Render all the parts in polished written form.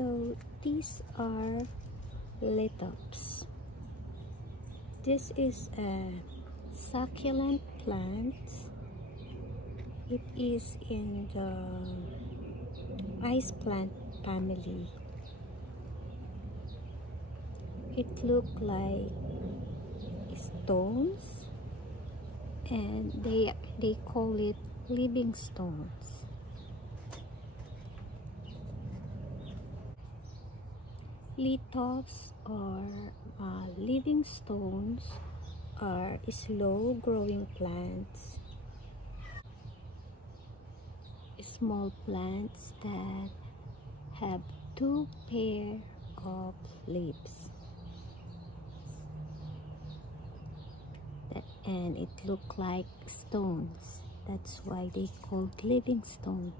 So these are lithops. This is a succulent plant. It is in the ice plant family. It looks like stones, and they call it living stones. Lithops or living stones are slow growing plants, small plants that have 2 pairs of leaves, and it look like stones. That's why they called living stones.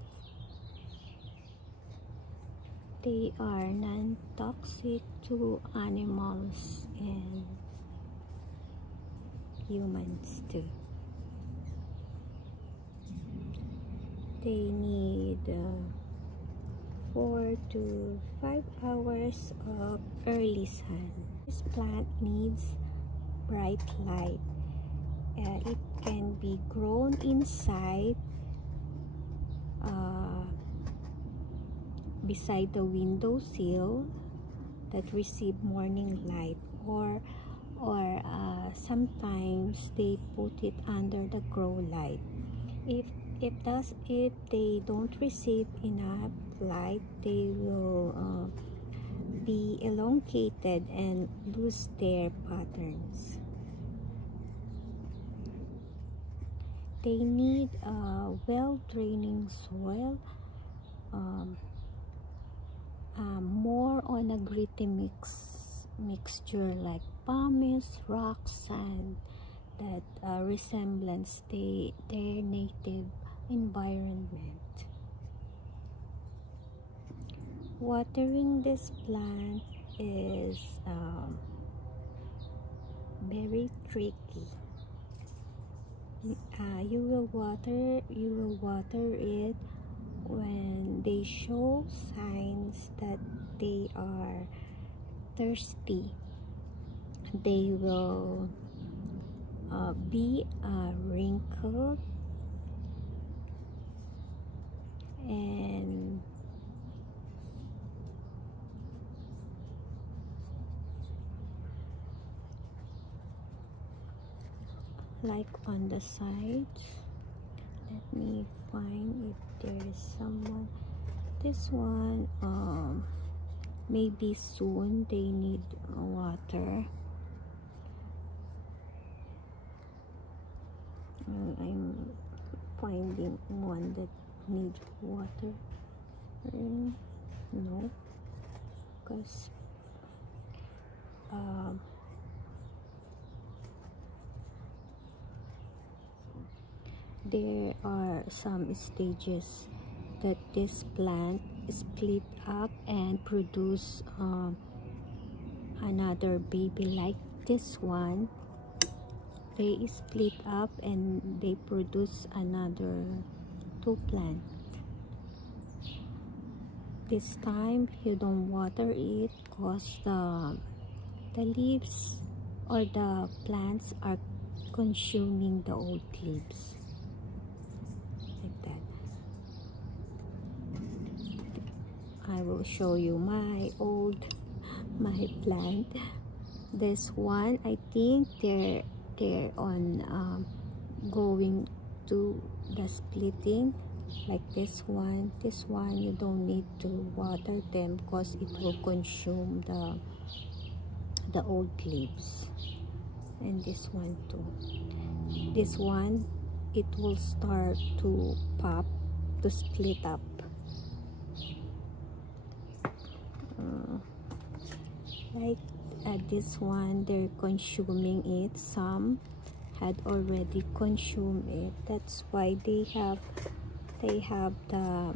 They are non-toxic to animals and humans too. They need 4 to 5 hours of early sun. This plant needs bright light. It can be grown inside beside the windowsill that receive morning light, or sometimes they put it under the grow light. If they don't receive enough light, they will be elongated and lose their patterns. They need a well-draining soil, more on a gritty mixture like pumice, rock, sand, that resembles their native environment. Watering this plant is very tricky. You will water it when they show signs that they are thirsty. They will be wrinkled and like on the sides. Let me find if there is someone. This one maybe soon they need water. I'm finding one that needs water. No, because there are some stages that this plant split up and produce another baby. Like this one, they split up and they produce another 2 plants. This time you don't water it because the leaves or the plants are consuming the old leaves. Like that. I will show you my plant. This one, I think they're on going to the splitting. Like this one you don't need to water them because it will consume the old leaves. And this one too. This one, it will start to pop, to split up. Like this one, they're consuming it. Some had already consumed it. That's why they have the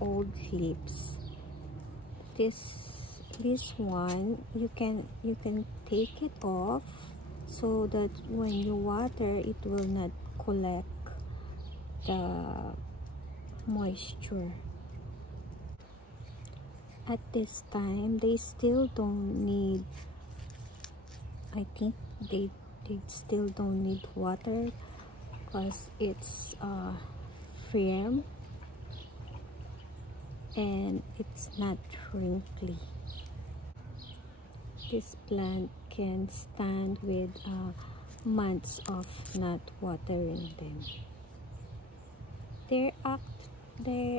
old leaves. This one, you can take it off so that when you water, it will not collect the moisture. at this time they still don't need, I think they still don't need water because it's firm and it's not wrinkly. This plant can stand with months of not watering them. Their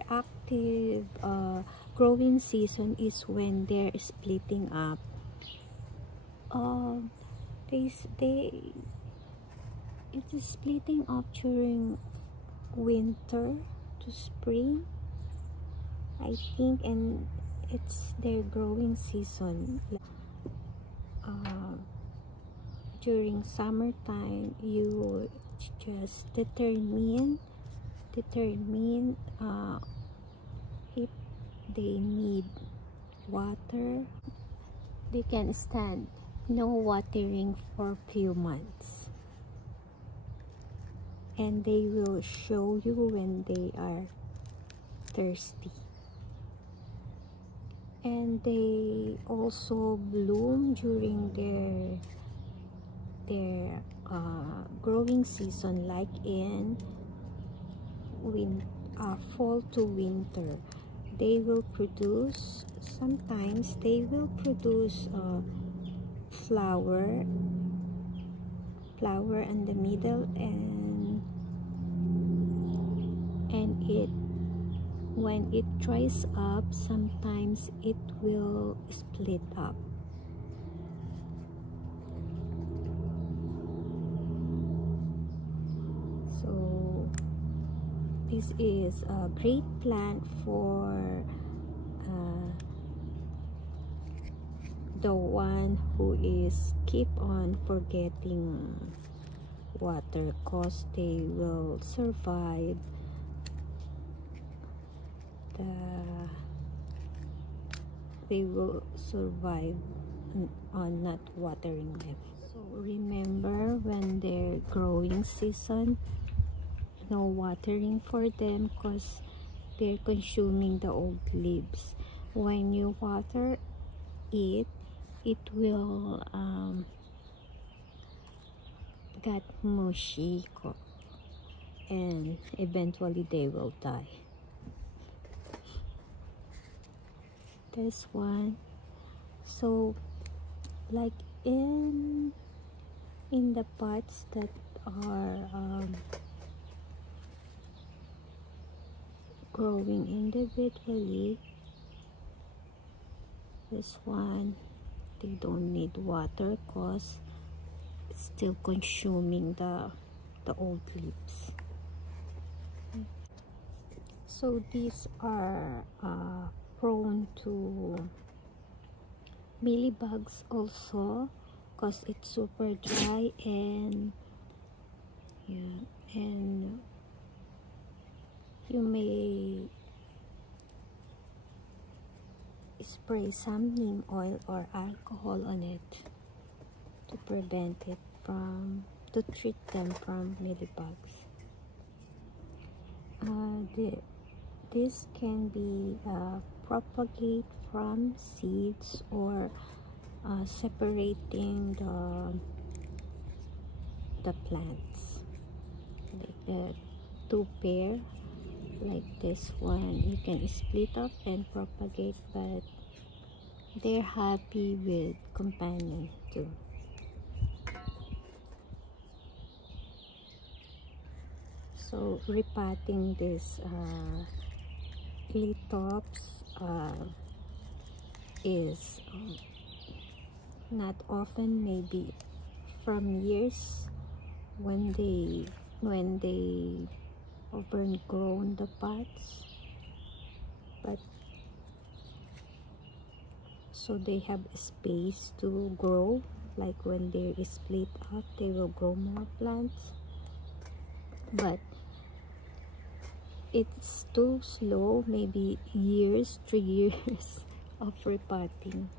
active growing season is when they're splitting up. It is splitting up during winter to spring, I think, and it's their growing season. During summertime, you just determine if they need water. They can stand no watering for a few months, and they will show you when they are thirsty. And they also bloom during their growing season, like in fall to winter. They will produce, sometimes they will produce flower in the middle, and when it dries up, sometimes it will split up. So this is a great plant for the one who is keep on forgetting water, cause they will survive on not watering them. So remember, when their growing season, no watering for them because they're consuming the old leaves. When you water it will get mushy, and eventually they will die. This one, so like in the pots that are growing individually, this one, they don't need water because it's still consuming the old leaves. So these are prone to mealybugs also, because it's super dry, and you may spray some neem oil or alcohol on it to prevent it to treat them from mealybugs. This can be propagate from seeds, or separating the plants, like the two pair, like this one. You can split up and propagate, but they're happy with companion too. So repotting this Lithrops is not often, maybe from years when they overgrown the pots, but so they have space to grow. Like when they split up, they will grow more plants, but it's too slow, maybe 3 years of repotting.